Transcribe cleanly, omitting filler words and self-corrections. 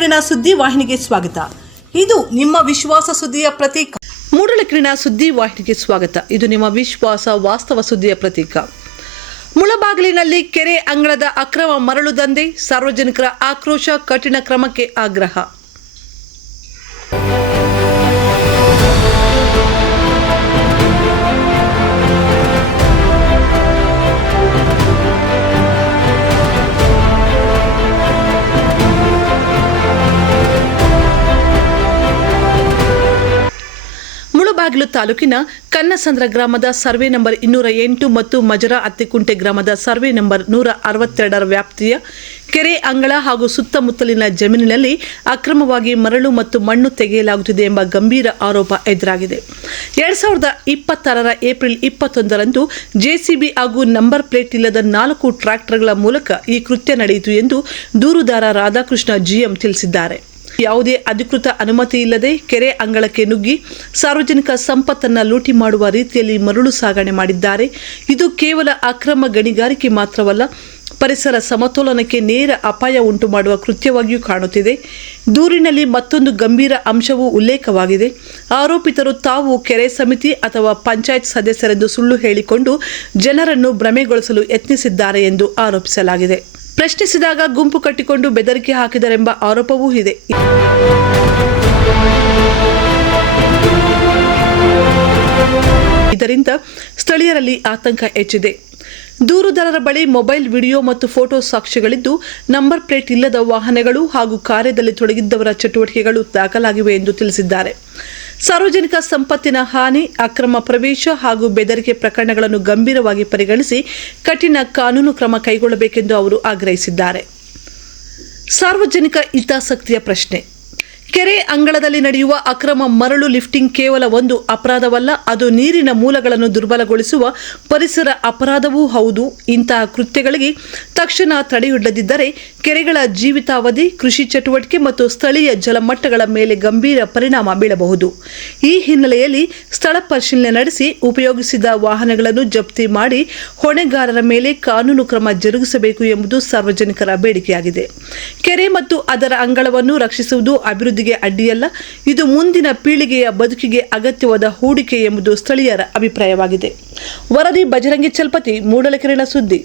ಮೂಡಲಕಿರಣ ಸುದ್ದಿ ವಾಹಿನಿಗೆ ಸ್ವಾಗತ. ಇದು ನಿಮ್ಮ ವಿಶ್ವಾಸ ಸುದ್ದಿಯ ಪ್ರತೀಕ. ಮೂಡಲಕಿರಣ ಸುದ್ದಿ ವಾಹಿನಿಗೆ ಸ್ವಾಗತ. ಇದು ನಿಮ್ಮ ವಿಶ್ವಾಸ ವಾಸ್ತವ ಸುದ್ದಿಯ ಪ್ರತೀಕ. ಮುಳಬಾಗಿಲಿನಲ್ಲಿ ಕೆರೆ ಅಂಗಳದ ಅಕ್ರಮ ಮರಳು ದಂಧೆ, ಸಾರ್ವಜನಿಕರ ಆಕ್ರೋಶ, ಕಠಿಣ ಕ್ರಮಕ್ಕೆ ಆಗ್ರಹ. ಮುಳಬಾಗಿಲು ತಾಲೂಕಿನ ಕನ್ನಸಂದ್ರ ಗ್ರಾಮದ ಸರ್ವೆ ನಂಬರ್ 208 ಮತ್ತು ಮಜರಾ ಅತ್ತಿಕುಂಟೆ ಗ್ರಾಮದ ಸರ್ವೆ ನಂಬರ್ 162ರ ವ್ಯಾಪ್ತಿಯ ಕೆರೆ ಅಂಗಳ ಹಾಗೂ ಸುತ್ತಮುತ್ತಲಿನ ಜಮೀನಿನಲ್ಲಿ ಅಕ್ರಮವಾಗಿ ಮರಳು ಮತ್ತು ಮಣ್ಣು ತೆಗೆಯಲಾಗುತ್ತಿದೆ ಎಂಬ ಗಂಭೀರ ಆರೋಪ ಎದುರಾಗಿದೆ. 2026ರ ಏಪ್ರಿಲ್ 21ರಂದು ಜೆಸಿಬಿ ಹಾಗೂ ನಂಬರ್ ಪ್ಲೇಟ್ ಇಲ್ಲದ 4 ಟ್ರ್ಯಾಕ್ಟರ್ಗಳ ಮೂಲಕ ಈ ಕೃತ್ಯ ನಡೆಯಿತು ಎಂದು ದೂರುದಾರ ರಾಧಾಕೃಷ್ಣ ಜಿಎಂ ತಿಳಿಸಿದ್ದಾರೆ. ಯಾವುದೇ ಅಧಿಕೃತ ಅನುಮತಿ ಇಲ್ಲದೆ ಕೆರೆ ಅಂಗಳಕ್ಕೆ ನುಗ್ಗಿ ಸಾರ್ವಜನಿಕ ಸಂಪತ್ತನ್ನು ಲೂಟಿ ಮಾಡುವ ರೀತಿಯಲ್ಲಿ ಮರಳು ಸಾಗಣೆ ಮಾಡಿದ್ದಾರೆ. ಇದು ಕೇವಲ ಅಕ್ರಮ ಗಣಿಗಾರಿಕೆ ಮಾತ್ರವಲ್ಲ, ಪರಿಸರ ಸಮತೋಲನಕ್ಕೆ ನೇರ ಅಪಾಯ ಉಂಟು ಮಾಡುವ ಕೃತ್ಯವಾಗಿಯೂ ಕಾಣುತ್ತಿದೆ. ದೂರಿನಲ್ಲಿ ಮತ್ತೊಂದು ಗಂಭೀರ ಅಂಶವೂ ಉಲ್ಲೇಖವಾಗಿದೆ. ಆರೋಪಿತರು ತಾವು ಕೆರೆ ಸಮಿತಿ ಅಥವಾ ಪಂಚಾಯತ್ ಸದಸ್ಯರೆಂದು ಸುಳ್ಳು ಹೇಳಿಕೊಂಡು ಜನರನ್ನು ಭ್ರಮೆಗೊಳಿಸಲು ಯತ್ನಿಸಿದ್ದಾರೆ ಎಂದು ಆರೋಪಿಸಲಾಗಿದೆ. ಪ್ರಶ್ನಿಸಿದಾಗ ಗುಂಪು ಕಟ್ಟಿಕೊಂಡು ಬೆದರಿಕೆ ಹಾಕಿದರೆಂಬ ಆರೋಪವೂ ಇದೆ. ಇದರಿಂದ ಸ್ಥಳೀಯರಲ್ಲಿ ಆತಂಕ ಹೆಚ್ಚಿದೆ. ದೂರುದಾರರ ಬಳಿ ಮೊಬೈಲ್, ವಿಡಿಯೋ ಮತ್ತು ಫೋಟೋ ಸಾಕ್ಷ್ಯಗಳಿದ್ದು, ನಂಬರ್ ಪ್ಲೇಟ್ ಇಲ್ಲದ ವಾಹನಗಳು ಹಾಗೂ ಕಾರ್ಯದಲ್ಲಿ ತೊಡಗಿದ್ದವರ ಚಟುವಟಿಕೆಗಳು ದಾಖಲಾಗಿವೆ ಎಂದು ತಿಳಿಸಿದ್ದಾರೆ. ಸಾರ್ವಜನಿಕ ಸಂಪತ್ತಿನ ಹಾನಿ, ಅಕ್ರಮ ಪ್ರವೇಶ ಹಾಗೂ ಬೆದರಿಕೆ ಪ್ರಕರಣಗಳನ್ನು ಗಂಭೀರವಾಗಿ ಪರಿಗಣಿಸಿ ಕಠಿಣ ಕಾನೂನು ಕ್ರಮ ಕೈಗೊಳ್ಳಬೇಕೆಂದು ಅವರು ಆಗ್ರಹಿಸಿದ್ದಾರೆ. ಸಾರ್ವಜನಿಕ ಹಿತಾಸಕ್ತಿಯ ಪ್ರಶ್ನೆ. ಕೆರೆ ಅಂಗಳದಲ್ಲಿ ನಡೆಯುವ ಅಕ್ರಮ ಮರಳು ಲಿಫ್ಟಿಂಗ್ ಕೇವಲ ಒಂದು ಅಪರಾಧವಲ್ಲ, ಅದು ನೀರಿನ ಮೂಲಗಳನ್ನು ದುರ್ಬಲಗೊಳಿಸುವ ಪರಿಸರ ಅಪರಾಧವೂ ಹೌದು. ಇಂತಹ ಕೃತ್ಯಗಳಿಗೆ ತಕ್ಷಣ ತಡೆಯೊಡ್ಡದಿದ್ದರೆ ಕೆರೆಗಳ ಜೀವಿತಾವಧಿ, ಕೃಷಿ ಚಟುವಟಿಕೆ ಮತ್ತು ಸ್ಥಳೀಯ ಜಲಮಟ್ಟಗಳ ಮೇಲೆ ಗಂಭೀರ ಪರಿಣಾಮ ಬೀಳಬಹುದು. ಈ ಹಿನ್ನೆಲೆಯಲ್ಲಿ ಸ್ಥಳ ಪರಿಶೀಲನೆ ನಡೆಸಿ ಉಪಯೋಗಿಸಿದ ವಾಹನಗಳನ್ನು ಜಪ್ತಿ ಮಾಡಿ ಹೊಣೆಗಾರರ ಮೇಲೆ ಕಾನೂನು ಕ್ರಮ ಜರುಗಿಸಬೇಕು ಎಂಬುದು ಸಾರ್ವಜನಿಕರ ಬೇಡಿಕೆಯಾಗಿದೆ. ಕೆರೆ ಮತ್ತು ಅದರ ಅಂಗಳವನ್ನು ರಕ್ಷಿಸುವುದು ಅಭಿವೃದ್ಧಿಗೆ ಅಡ್ಡಿಯಲ್ಲ, ಇದು ಮುಂದಿನ ಪೀಳಿಗೆಯ ಬದುಕಿಗೆ ಅಗತ್ಯವಾದ ಹೂಡಿಕೆ ಎಂಬುದು ಸ್ಥಳೀಯರ ಅಭಿಪ್ರಾಯವಾಗಿದೆ. ವರದಿ ಬಜರಂಗಿ ಚಲಪತಿ, ಮೂಡಲಕಿರಣ ಸುದ್ದಿ.